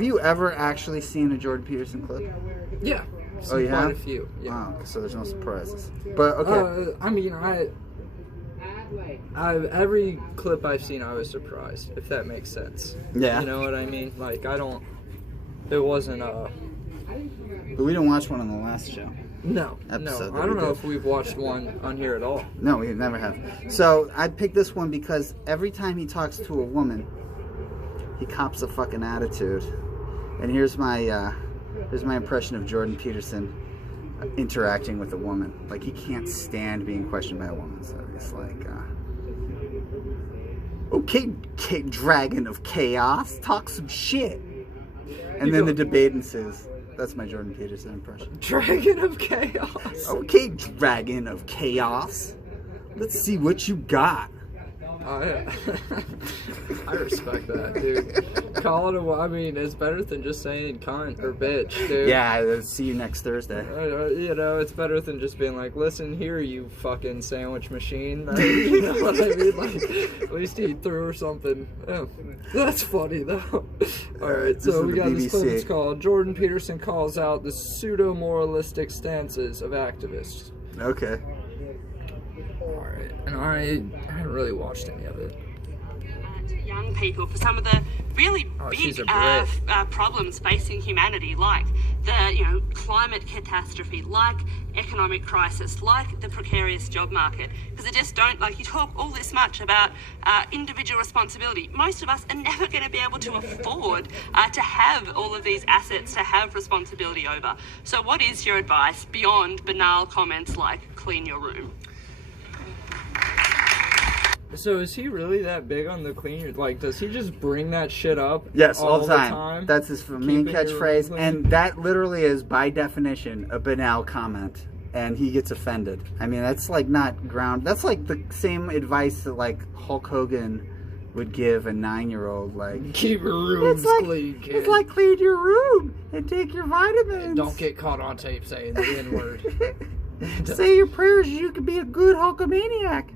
Have you ever actually seen a Jordan Peterson clip? Yeah. Oh, you have? Quite a few. Yeah. Oh, so there's no surprises. But okay. I mean, every clip I've seen, I was surprised. If that makes sense. Yeah. You know what I mean? Like it wasn't But we didn't watch one on the last show. No. Episode I don't know if we've watched one on here at all. No, we never have. So I picked this one because every time he talks to a woman, he cops a fucking attitude. And here's my impression of Jordan Peterson interacting with a woman. Like, he can't stand being questioned by a woman. So it's like, okay, dragon of chaos, talk some shit. And then the debate ensues. That's my Jordan Peterson impression. Dragon of chaos. Okay, dragon of chaos. Let's see what you got. I respect that, dude. Calling him, I mean, it's better than just saying cunt or bitch, dude. Yeah, see you next Thursday. You know, it's better than just being like, listen here, you fucking sandwich machine. You know what I mean? Like, at least he threw something. Yeah. That's funny, though. Alright, so we got this clip. It's called Jordan Peterson calls out the pseudo-moralistic stances of activists. Okay. Alright, and I haven't really watched any of it. To young people for some of the really big problems facing humanity, like the climate catastrophe, like economic crisis, like the precarious job market, because they just don't, like, you talk all this much about individual responsibility. Most of us are never going to be able to afford to have all of these assets to have responsibility over. So what is your advice beyond banal comments like clean your room? So is he really that big on the clean? Like, does he just bring that shit up? Yes, all the time. That's his main catchphrase, and that literally is, by definition, a banal comment, and he gets offended. I mean, that's like not ground. That's like the same advice that like Hulk Hogan would give a 9-year-old, like, keep your room clean, kid. It's like clean your room and take your vitamins. And don't get caught on tape saying the N-word. Say your prayers, you could be a good Hulkamaniac.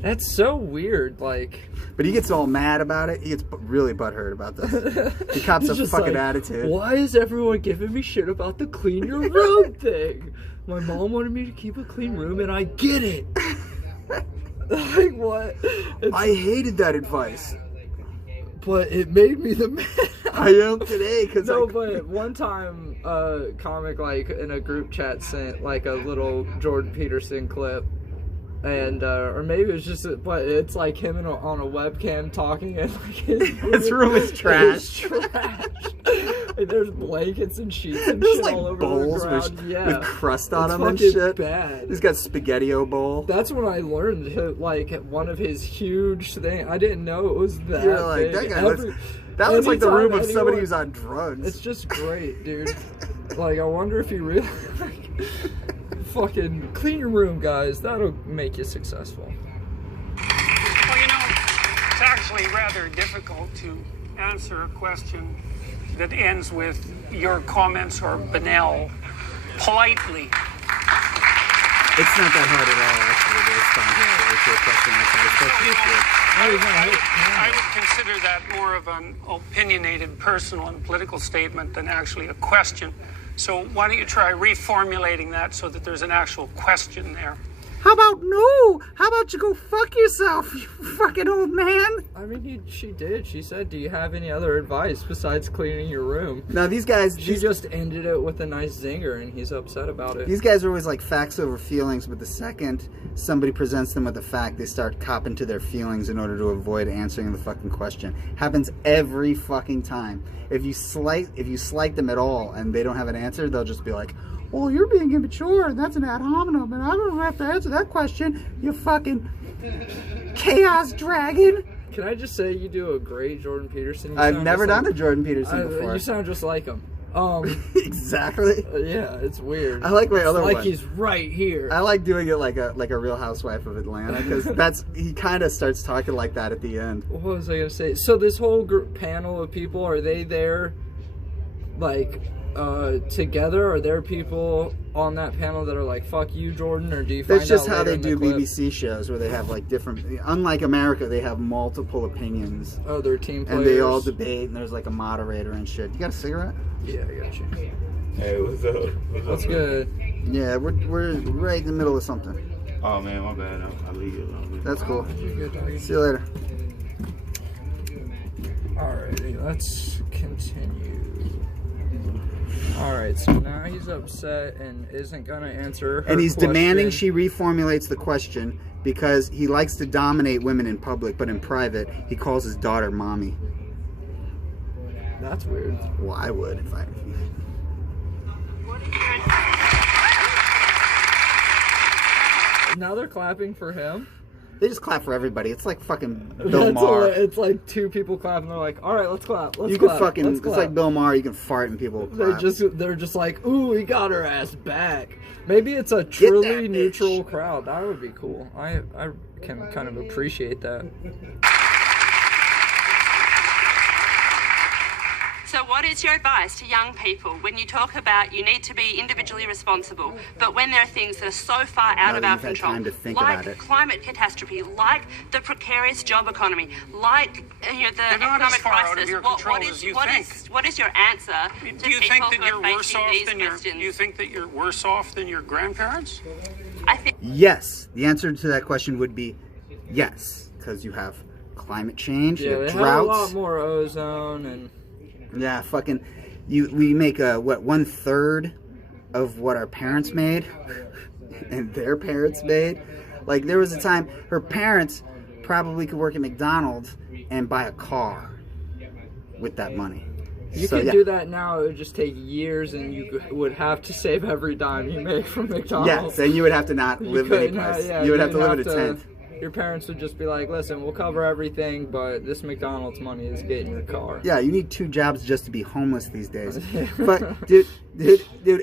That's so weird, like. But he gets all mad about it. He gets really butthurt about this. He cops a fucking attitude. Why is everyone giving me shit about the clean your room thing? My mom wanted me to keep a clean room, and I get it. Like, what? I hated that advice. But it made me the man I am today. Cause but one time a comic, like, in a group chat sent, like, a little Jordan Peterson clip. And, or maybe it was just, but it's like him on a webcam talking, and like his room is trash. It's trash. Like, there's blankets and sheets and there's shit like all over bowls the ground. with crust on them and fucking shit. Bad. He's got Spaghetti-O bowl. That's when I learned, like, one of his huge things. I didn't know it was that You're like, big. that guy that looks like the room of somebody who's on drugs. It's just great, dude. Like, I wonder if he really, like, fucking clean your room, guys. That'll make you successful. Well, you know, it's actually rather difficult to answer a question that ends with your comments are banal politely. It's not that hard at all, actually, to respond to a question like that. I would consider that more of an opinionated personal and political statement than actually a question. So why don't you try reformulating that so that there's an actual question there? How about no? How about you go fuck yourself, you fucking old man? I mean, she did. She said, do you have any other advice besides cleaning your room? Now, these guys... She just ended it with a nice zinger, and he's upset about it. These guys are always like facts over feelings, but the second somebody presents them with a fact, they start copping to their feelings in order to avoid answering the fucking question. Happens every fucking time. If you slight them at all and they don't have an answer, they'll just be like, well, you're being immature, and that's an ad hominem, and I don't have to answer that question, you fucking chaos dragon. Can I just say you do a great Jordan Peterson? I've never done a Jordan Peterson before. You sound just like him. Exactly. Yeah, it's weird. I like my other one. Like he's right here. I like doing it like a Real Housewife of Atlanta, because he kind of starts talking like that at the end. What was I gonna say? So this whole panel of people, are they there, like, together? Are there people on that panel that are like, fuck you, Jordan? Or do you find That's just out how they later in do the clip? BBC shows, where they have like different. Unlike America, they have multiple opinions. Oh, they're team players. And they all debate, and there's like a moderator and shit. You got a cigarette? Yeah, I got you. Hey, what's up? What's good? Yeah, we're right in the middle of something. Oh man, my bad. I'll leave you alone. That's cool. You're good, doggy. See you later. Alrighty, let's continue. Alright, so now he's upset and isn't gonna answer her And he's question. demanding she reformulates the question because he likes to dominate women in public, but in private, he calls his daughter mommy. That's weird. Well, I would if I... Now they're clapping for him. They just clap for everybody. It's like fucking Bill Maher. It's like two people clapping. They're like, all right, let's clap. Let's You clap. can fucking... let's It's clap. like Bill Maher. You can fart and people will clap. They're just like, ooh, he got her ass back. Maybe it's a that truly bitch. neutral crowd. That would be cool. I can kind of appreciate that. So what is your advice to young people when you talk about you need to be individually responsible, but when there are things that are so far out Now of that our you've had control, time to think like about it. climate catastrophe, like the precarious job economy, like the They're not as economic far out of crisis, your control as you think. what is your answer Do to you people think that who you're are worse facing off these than your? questions? You think that you're worse off than your grandparents? I think Yes. The answer to that question would be yes. Because you have climate change, you Yeah, have they have a lot droughts. more ozone and Yeah, fucking... We make, 1/3 of what our parents made and their parents made? Like, there was a time her parents probably could work at McDonald's and buy a car with that money. you So, could yeah. do that now. It would just take years, and you would have to save every dime you make from McDonald's. Yes, and you would have to not You live couldn't, anyplace. yeah, you would have to you'd live in a tent. Your parents would just be like, listen, we'll cover everything, but this McDonald's money is getting your car. Yeah, you need 2 jobs just to be homeless these days. But, dude,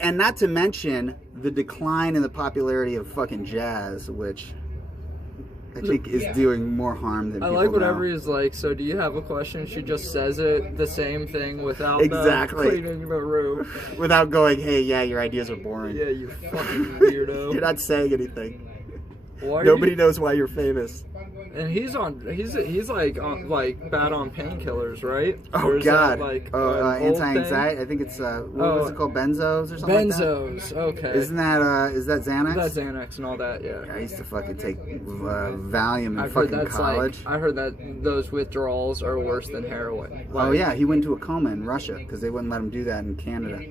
and not to mention the decline in the popularity of fucking jazz, which I think is doing more harm than I people like whatever know. he's like, so do you have a question? She just says it the same thing without Exactly. cleaning the room. Without going, hey, yeah, your ideas are boring. Yeah, you fucking weirdo. You're not saying anything. Why are Nobody you- knows why you're famous. And he's like bad on painkillers, right? Or Oh is that, God! like, an old Anti-anxiety. thing? I think it's what was it called? Benzos or something. Benzos, okay. Like that? Is that Xanax? That's Xanax and all that, yeah. I used to fucking take Valium in I've heard fucking that's college. I heard that those withdrawals are worse than heroin. Oh Like, yeah, he went into a coma in Russia because they wouldn't let him do that in Canada.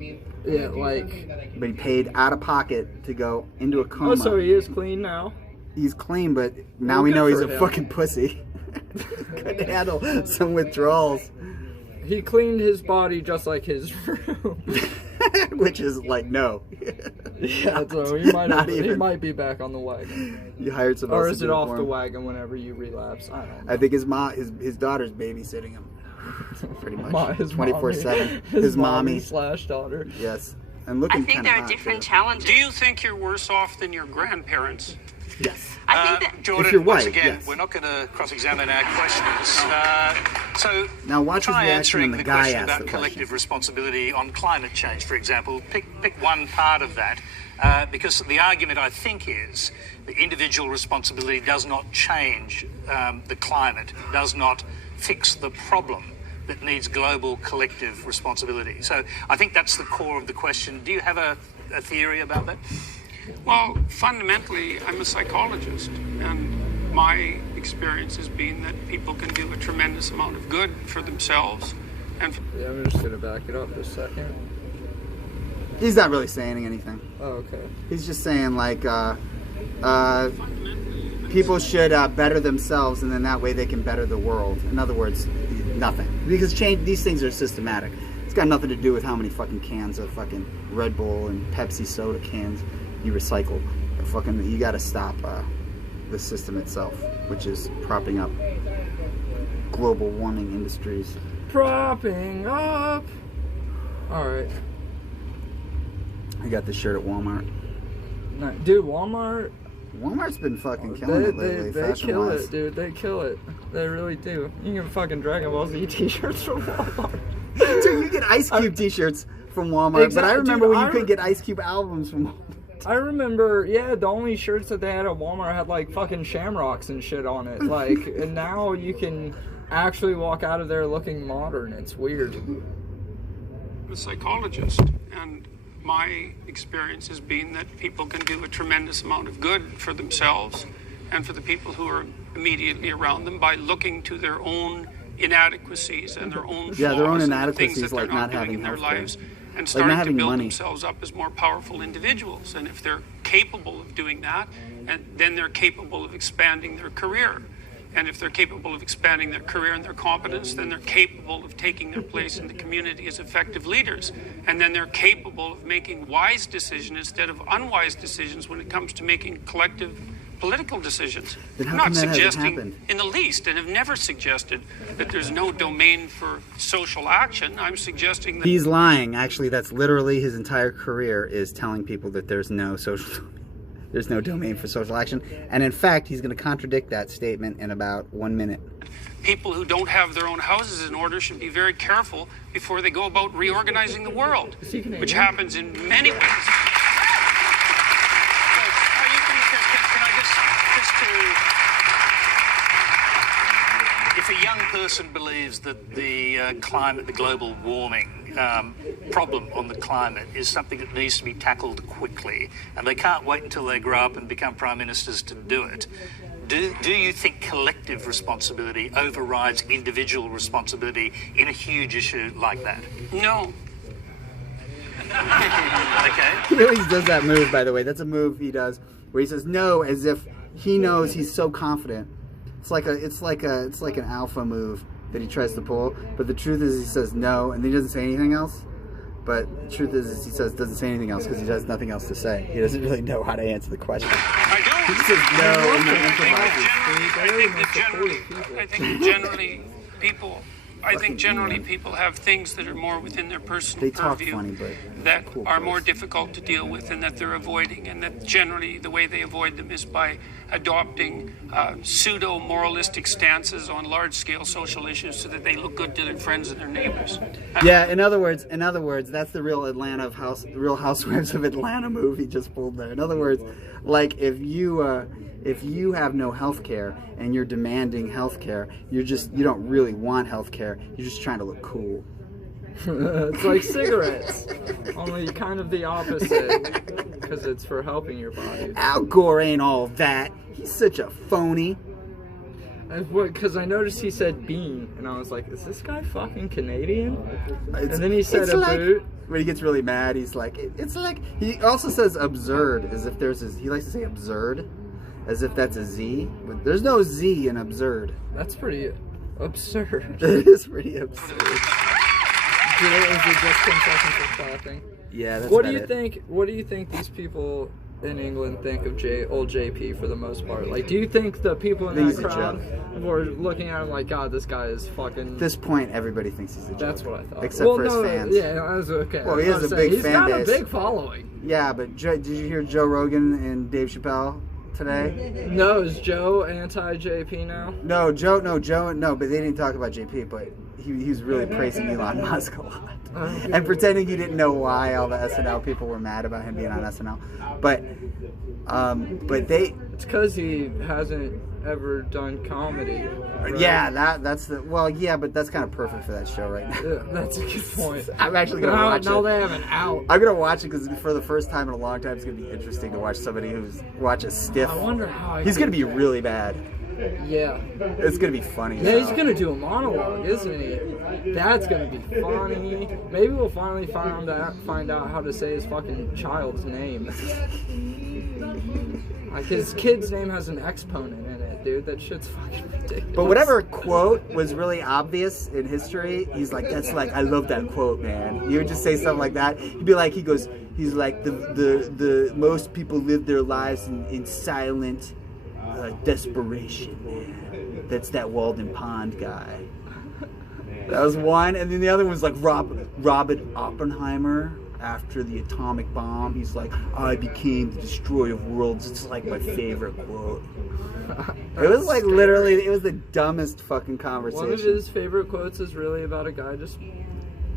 Yeah, like. But he paid out of pocket to go into a coma. Oh, so he is clean now. He's clean, but now Well, we good know he's for a him. fucking pussy. Couldn't handle some withdrawals. He cleaned his body just like his room. Which is like no. Yeah, so he Not even. might be back on the wagon. You hired someone Or else is to it do off for the him. wagon whenever you relapse? I don't know. I think his daughter's babysitting him. Pretty much. His 24/7. His His mommy. / daughter. Yes. And I looking think kinda there are hot, different too. challenges. Do you think you're worse off than your grandparents? Yes. I think that Jordan, If you're once white, again, yes. we're not going to cross-examine our questions. So Now watch his try reaction answering when the the guy question asks about the collective question. responsibility on climate change, for example. Pick one part of that, because the argument, I think, is the individual responsibility does not change the climate, does not fix the problem that needs global collective responsibility. So I think that's the core of the question. Do you have a theory about that? Well, fundamentally, I'm a psychologist, and my experience has been that people can do a tremendous amount of good for themselves and for Yeah, I'm just gonna back it up a second. He's not really saying anything. Oh, okay. He's just saying like people should better themselves, and then that way they can better the world. In other words, nothing. Because these things are systematic. It's got nothing to do with how many fucking cans of fucking Red Bull and Pepsi soda cans you recycle. You got to stop the system itself, which is propping up global warming industries. Propping up. All right. I got this shirt at Walmart. No, dude, Walmart. Walmart's been fucking killing it lately, They fashion kill wise. it, dude. They kill it. They really do. You can get fucking Dragon Ball Z t-shirts from Walmart. Dude, you get Ice Cube t-shirts from Walmart, but I remember Dude, when you could get Ice Cube albums from Walmart. I remember, yeah, the only shirts that they had at Walmart had like fucking shamrocks and shit on it. Like, and now you can actually walk out of there looking modern. It's weird. I'm a psychologist, and my experience has been that people can do a tremendous amount of good for themselves and for the people who are immediately around them by looking to their own inadequacies and their own flaws, their own and the inadequacies, things that like they're not not doing having in their healthcare. lives, and Like starting not to having build money. themselves up as more powerful individuals. And if they're capable of doing that, and then they're capable of expanding their career. And if they're capable of expanding their career and their competence, then they're capable of taking their place in the community as effective leaders. And then they're capable of making wise decisions instead of unwise decisions when it comes to making collective political decisions. Then how I'm come not that hasn't suggesting happened? in the least, and have never suggested that there's no domain for social action. I'm suggesting that He's lying. Actually, that's literally his entire career is telling people that there's no there's no domain for social action. And in fact, he's going to contradict that statement in about 1 minute. people who don't have their own houses in order should be very careful before they go about reorganizing the world, which happens in many ways. If a young person believes that the climate, the global warming problem on the climate is something that needs to be tackled quickly, and they can't wait until they grow up and become prime ministers to do it, do you think collective responsibility overrides individual responsibility in a huge issue like that? No. Okay. He always does that move, by the way. That's a move he does where he says no as if he knows he's so confident. It's like an alpha move that he tries to pull, but the truth is he says no, and he doesn't say anything else. But the truth is he doesn't say anything else because he has nothing else to say. He doesn't really know how to answer the question. I don't. He says no and then improvises. I think generally people have things that are more within their personal They talk purview funny, but that cool are place. more difficult to deal with and that they're avoiding, and that generally the way they avoid them is by adopting pseudo-moralistic stances on large-scale social issues so that they look good to their friends and their neighbors. Yeah, in other words, that's the real Real Housewives of Atlanta move he just pulled there. In other words, like if you have no health care and you're demanding health care, you don't really want health care. You're just trying to look cool. It's like cigarettes, only kind of the opposite, because it's for helping your body. Al Gore ain't all that. He's such a phony. Because I noticed he said bean, and I was like, is this guy fucking Canadian? And then he said it's a like, boot. when he gets really mad, he's like, it's like, he also says absurd, as if he likes to say absurd, as if that's a Z. But there's no Z in absurd. That's pretty absurd. It is pretty absurd. Is it just 10 seconds of clapping? Yeah, that's What do about you it. think? What do you think these people in England think of old JP for the most part? Like, do you think the people in that He's a crowd were looking at him like, God, this guy is fucking? At this point, everybody thinks he's a joke. That's what I thought. Except for his fans. Yeah, I was okay. Well, he has a big He's fan got base. a big following. Yeah, but did you hear Joe Rogan and Dave Chappelle today? No, is Joe anti-JP now? No, but they didn't talk about JP, but he was really praising Elon Musk a lot. And pretending he didn't know why all the SNL people were mad about him being on SNL. But it's because he hasn't ever done comedy. Right? Yeah, but that's kind of perfect for that show right now. Yeah, that's a good point. I'm actually gonna watch it. Now they have an out. I'm gonna watch it because for the first time in a long time, it's gonna be interesting to watch somebody watch a stiff. I wonder how he's gonna be really bad. Yeah. It's gonna be funny. Yeah, he's gonna do a monologue, isn't he? That's gonna be funny. Maybe we'll finally find out how to say his fucking child's name. Like, his kid's name has an exponent in it, dude. That shit's fucking ridiculous. But whatever quote was really obvious in history, he's like, I love that quote, man. You would just say something like that. He's like, the most people live their lives in silent desperation, man. That's that Walden Pond guy. That was one, and then the other was like Robert Oppenheimer. After the atomic bomb, he's like, I became the destroyer of worlds. It's like my favorite quote. It was like literally, it was the dumbest fucking conversation. One of his favorite quotes is really about a guy just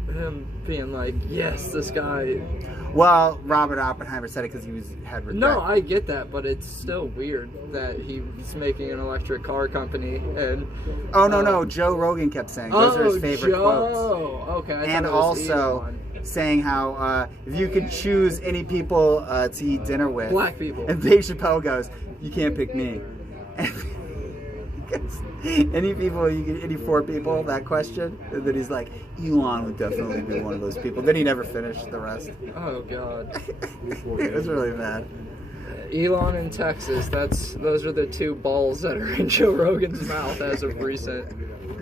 him being like, yes, this guy. Well, Robert Oppenheimer said it because he had regret. No, I get that, but it's still weird that he's making an electric car company and. Oh no! Joe Rogan kept saying those are his favorite quotes. Oh, okay. And also saying how if you could choose any people to eat dinner with, black people, and Dave Chappelle goes, "You can't pick me." Any people, any 4 people, that question, and then he's like, Elon would definitely be one of those people. Then he never finished the rest. Oh god. It was really bad. Elon in Texas, those are the 2 balls that are in Joe Rogan's mouth as of recent.